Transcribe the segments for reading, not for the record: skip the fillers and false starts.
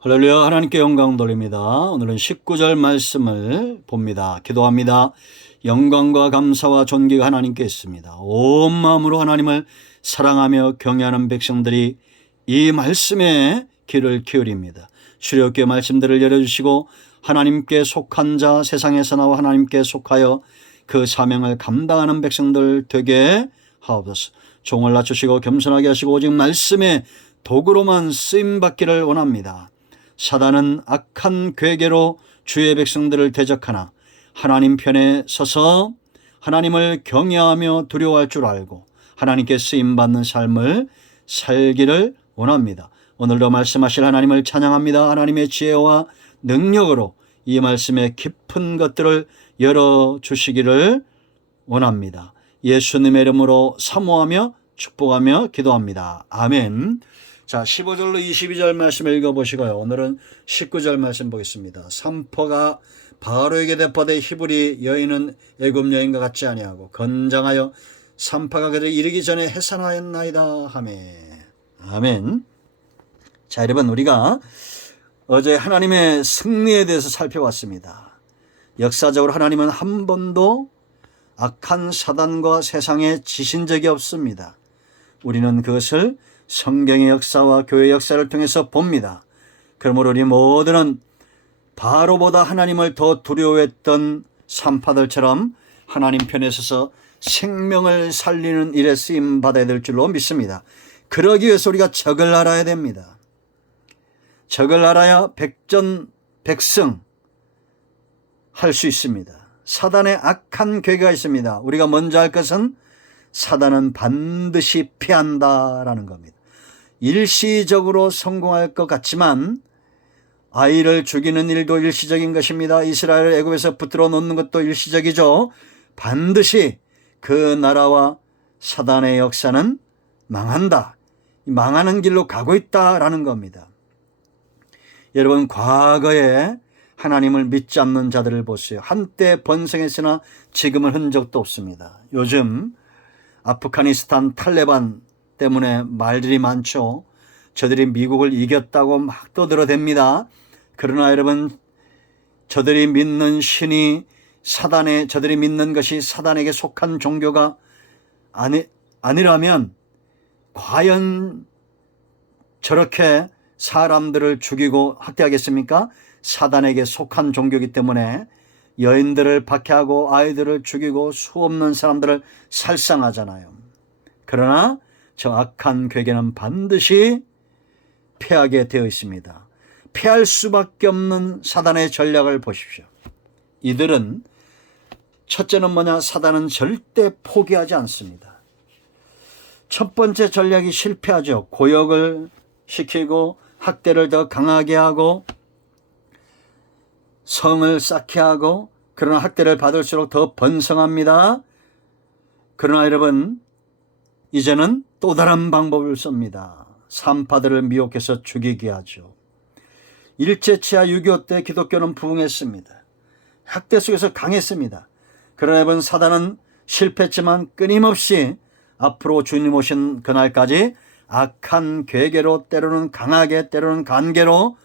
할렐루야. 하나님께 영광 돌립니다. 오늘은 19절 말씀을 봅니다. 기도합니다. 영광과 감사와 존귀가 하나님께 있습니다. 온 마음으로 하나님을 사랑하며 경외하는 백성들이 이 말씀에 귀를 기울입니다. 출애굽기의 말씀들을 열어주시고 하나님께 속한 자, 세상에서 나와 하나님께 속하여 그 사명을 감당하는 백성들 되게 하옵소서. 종을 낮추시고 겸손하게 하시고 오직 말씀의 도구로만 쓰임받기를 원합니다. 사단은 악한 괴계로 주의 백성들을 대적하나 하나님 편에 서서 하나님을 경외하며 두려워할 줄 알고 하나님께 쓰임받는 삶을 살기를 원합니다. 오늘도 말씀하실 하나님을 찬양합니다. 하나님의 지혜와 능력으로 이 말씀의 깊은 것들을 열어주시기를 원합니다. 예수님의 이름으로 사모하며 축복하며 기도합니다. 아멘. 자, 15절로 22절 말씀 읽어보시고요. 오늘은 19절 말씀 보겠습니다. 산퍼가 바로에게 대포되 히브리 여인은 애굽 여인과 같지 아니하고 건장하여 산파가 그를 이르기 전에 해산하였나이다 하매. 아멘. 자, 여러분, 우리가 어제 하나님의 승리에 대해서 살펴봤습니다. 역사적으로 하나님은 한 번도 악한 사단과 세상에 지신 적이 없습니다. 우리는 그것을 성경의 역사와 교회의 역사를 통해서 봅니다. 그러므로 우리 모두는 바로보다 하나님을 더 두려워했던 산파들처럼 하나님 편에 서서 생명을 살리는 일에 쓰임 받아야 될 줄로 믿습니다. 그러기 위해서 우리가 적을 알아야 됩니다. 적을 알아야 백전백승 할 수 있습니다. 사단의 악한 괴가 있습니다. 우리가 먼저 할 것은 사단은 반드시 피한다라는 겁니다. 일시적으로 성공할 것 같지만 아이를 죽이는 일도 일시적인 것입니다. 이스라엘을 애굽에서 붙들어 놓는 것도 일시적이죠. 반드시 그 나라와 사단의 역사는 망한다. 망하는 길로 가고 있다라는 겁니다. 여러분, 과거에 하나님을 믿지 않는 자들을 보세요. 한때 번성했으나 지금은 흔적도 없습니다. 요즘 아프가니스탄 탈레반 때문에 말들이 많죠. 저들이 미국을 이겼다고 막 떠들어댑니다. 그러나 여러분, 저들이 믿는 신이 저들이 믿는 것이 사단에게 속한 종교가 아니라면 과연 저렇게 사람들을 죽이고 학대하겠습니까? 사단에게 속한 종교이기 때문에 여인들을 박해하고 아이들을 죽이고 수없는 사람들을 살상하잖아요. 그러나 저 악한 괴계는 반드시 패하게 되어 있습니다. 패할 수밖에 없는 사단의 전략을 보십시오. 이들은 첫째는 뭐냐? 사단은 절대 포기하지 않습니다. 첫 번째 전략이 실패하죠. 고역을 시키고 학대를 더 강하게 하고 성을 쌓게 하고, 그러나 학대를 받을수록 더 번성합니다. 그러나 여러분, 이제는 또 다른 방법을 씁니다. 산파들을 미혹해서 죽이게 하죠. 일제치하 6.25 때 기독교는 부흥했습니다. 학대 속에서 강했습니다. 그러나 여러분, 사단은 실패했지만 끊임없이 앞으로 주님 오신 그날까지 악한 괴계로, 때로는 강하게, 때로는 간계로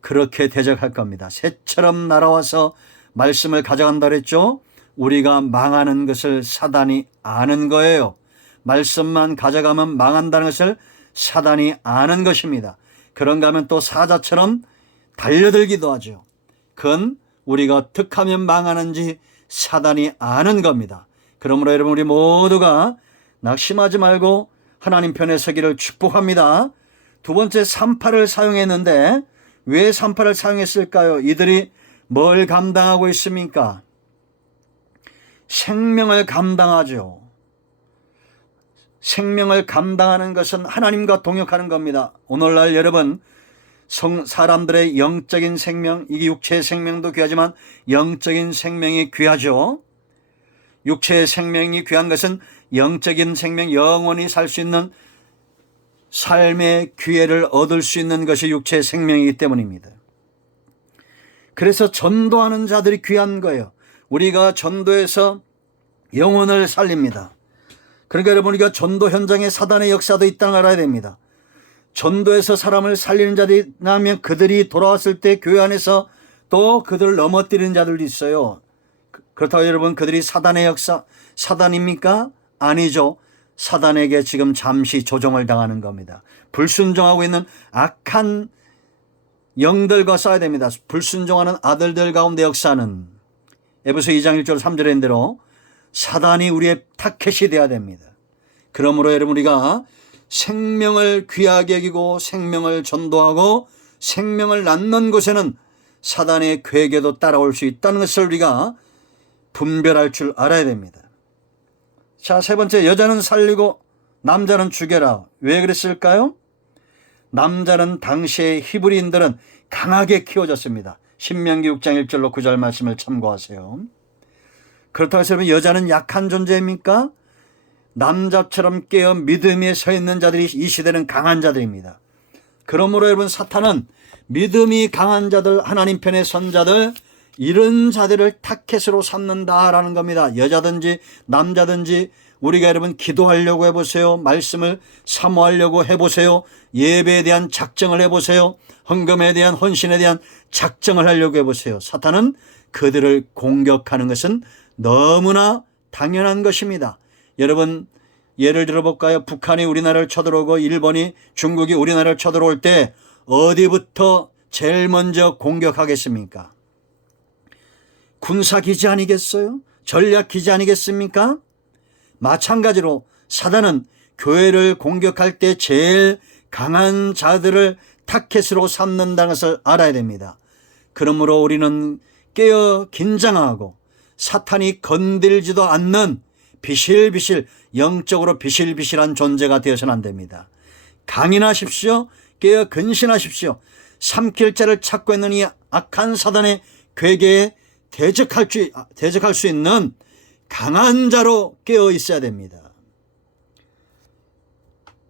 그렇게 대적할 겁니다. 새처럼 날아와서 말씀을 가져간다 그랬죠. 우리가 망하는 것을 사단이 아는 거예요. 말씀만 가져가면 망한다는 것을 사단이 아는 것입니다. 그런가 하면 또 사자처럼 달려들기도 하죠. 그건 우리가 어떻게 하면 망하는지 사단이 아는 겁니다. 그러므로 여러분, 우리 모두가 낙심하지 말고 하나님 편에 서기를 축복합니다. 두 번째, 산파를 사용했는데 왜 산파를 사용했을까요? 이들이 뭘 감당하고 있습니까? 생명을 감당하죠. 생명을 감당하는 것은 하나님과 동역하는 겁니다. 오늘날 여러분, 사람들의 영적인 생명, 이게 육체의 생명도 귀하지만 영적인 생명이 귀하죠. 육체의 생명이 귀한 것은 영적인 생명, 영원히 살 수 있는 삶의 기회를 얻을 수 있는 것이 육체의 생명이기 때문입니다. 그래서 전도하는 자들이 귀한 거예요. 우리가 전도해서 영혼을 살립니다. 그러니까 여러분, 우리가 전도 현장에 사단의 역사도 있다는 걸 알아야 됩니다. 전도해서 사람을 살리는 자들이 나면 그들이 돌아왔을 때 교회 안에서 또 그들을 넘어뜨리는 자들도 있어요. 그렇다고 여러분 그들이 사단의 역사, 사단입니까? 아니죠. 사단에게 지금 잠시 조종을 당하는 겁니다. 불순종하고 있는 악한 영들과 싸워야 됩니다. 불순종하는 아들들 가운데 역사는 에베소 2장 1절 3절에 있는 대로 사단이 우리의 타켓이 되어야 됩니다. 그러므로 여러분 우리가 생명을 귀하게 여기고 생명을 전도하고 생명을 낳는 곳에는 사단의 괴계도 따라올 수 있다는 것을 우리가 분별할 줄 알아야 됩니다. 자, 세 번째, 여자는 살리고 남자는 죽여라. 왜 그랬을까요? 남자는 당시의 히브리인들은 강하게 키워졌습니다. 신명기 6장 1절로 9절 말씀을 참고하세요. 그렇다고 해서 여자는 약한 존재입니까? 남자처럼 깨어 믿음에 서 있는 자들이 이 시대는 강한 자들입니다. 그러므로 여러분 사탄은 믿음이 강한 자들, 하나님 편의 선자들, 이런 자들을 타켓으로 삼는다라는 겁니다. 여자든지 남자든지 우리가 여러분 기도하려고 해보세요. 말씀을 사모하려고 해보세요. 예배에 대한 작정을 해보세요. 헌금에 대한 헌신에 대한 작정을 하려고 해보세요. 사탄은 그들을 공격하는 것은 너무나 당연한 것입니다. 여러분 예를 들어볼까요? 북한이 우리나라를 쳐들어오고 일본이 중국이 우리나라를 쳐들어올 때 어디부터 제일 먼저 공격하겠습니까? 군사기지 아니겠어요? 전략기지 아니겠습니까? 마찬가지로 사단은 교회를 공격할 때 제일 강한 자들을 타켓으로 삼는다는 것을 알아야 됩니다. 그러므로 우리는 깨어 긴장하고 사탄이 건들지도 않는 비실비실, 영적으로 비실비실한 존재가 되어서는 안 됩니다. 강인하십시오. 깨어 근신하십시오. 삼킬 자를 찾고 있는 이 악한 사단의 괴계에 대적할 수 있는 강한 자로 깨어 있어야 됩니다.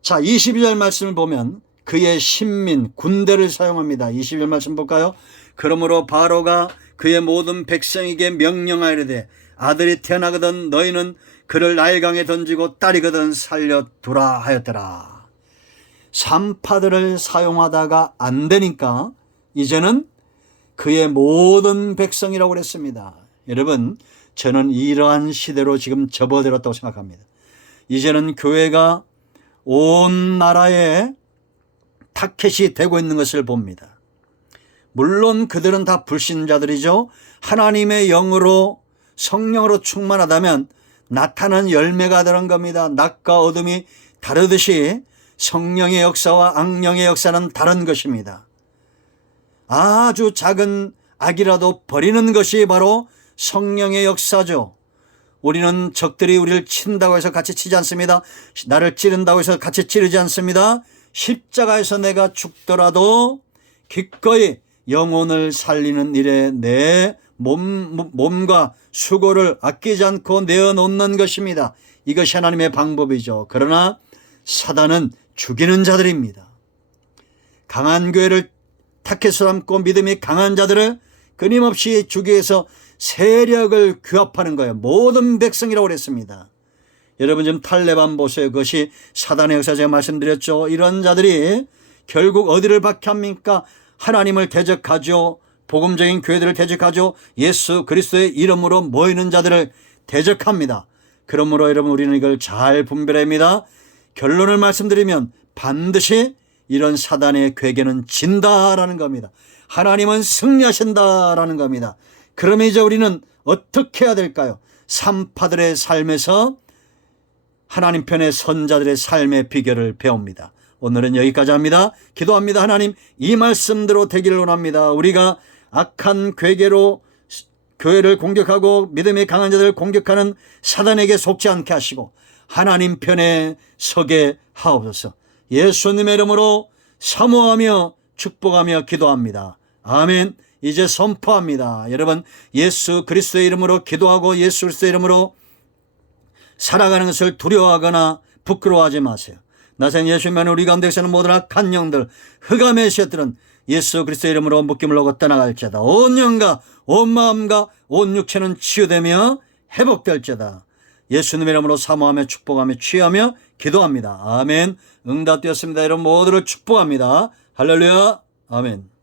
자, 22절 말씀을 보면 그의 신민, 군대를 사용합니다. 22절 말씀 볼까요? 그러므로 바로가 그의 모든 백성에게 명령하이르되 아들이 태어나거든 너희는 그를 나일강에 던지고 딸이거든 살려두라 하였더라. 산파들을 사용하다가 안 되니까 이제는 그의 모든 백성이라고 그랬습니다. 여러분 저는 이러한 시대로 지금 접어들었다고 생각합니다. 이제는 교회가 온 나라에 타켓이 되고 있는 것을 봅니다. 물론 그들은 다 불신자들이죠. 하나님의 영으로 성령으로 충만하다면 나타난 열매가 다른 겁니다. 낮과 어둠이 다르듯이 성령의 역사와 악령의 역사는 다른 것입니다. 아주 작은 악이라도 버리는 것이 바로 성령의 역사죠. 우리는 적들이 우리를 친다고 해서 같이 치지 않습니다. 나를 찌른다고 해서 같이 찌르지 않습니다. 십자가에서 내가 죽더라도 기꺼이 영혼을 살리는 일에 내 몸과 수고를 아끼지 않고 내어놓는 것입니다. 이것이 하나님의 방법이죠. 그러나 사단은 죽이는 자들입니다. 강한 교회를 타켓으로 삼고 믿음이 강한 자들을 끊임없이 죽이기 위해서 세력을 규합하는 거예요. 모든 백성이라고 그랬습니다. 여러분 지금 탈레반 보세요. 그것이 사단의 역사 제가 말씀드렸죠. 이런 자들이 결국 어디를 박해합니까? 하나님을 대적하죠. 복음적인 교회들을 대적하죠. 예수 그리스도의 이름으로 모이는 자들을 대적합니다. 그러므로 여러분 우리는 이걸 잘 분별해야 합니다. 결론을 말씀드리면 반드시 이런 사단의 괴계는 진다라는 겁니다. 하나님은 승리하신다라는 겁니다. 그러면 이제 우리는 어떻게 해야 될까요? 산파들의 삶에서 하나님 편의 선자들의 삶의 비결을 배웁니다. 오늘은 여기까지 합니다. 기도합니다. 하나님 이 말씀대로 되기를 원합니다. 우리가 악한 괴계로 교회를 공격하고 믿음의 강한 자들을 공격하는 사단에게 속지 않게 하시고 하나님 편에 서게 하옵소서. 예수님의 이름으로 사모하며 축복하며 기도합니다. 아멘. 이제 선포합니다. 여러분 예수 그리스도의 이름으로 기도하고 예수 그리스도의 이름으로 살아가는 것을 두려워하거나 부끄러워하지 마세요. 나생 예수님만 우리 가운데 계시는 모든 악한 영들 흑암의 시들은 예수 그리스도의 이름으로 묶임을 놓고 떠나갈지어다. 온 영과 온 마음과 온 육체는 치유되며 회복될지어다. 예수님의 이름으로 사모하며 축복하며 취하며 기도합니다. 아멘. 응답되었습니다. 여러분 모두를 축복합니다. 할렐루야. 아멘.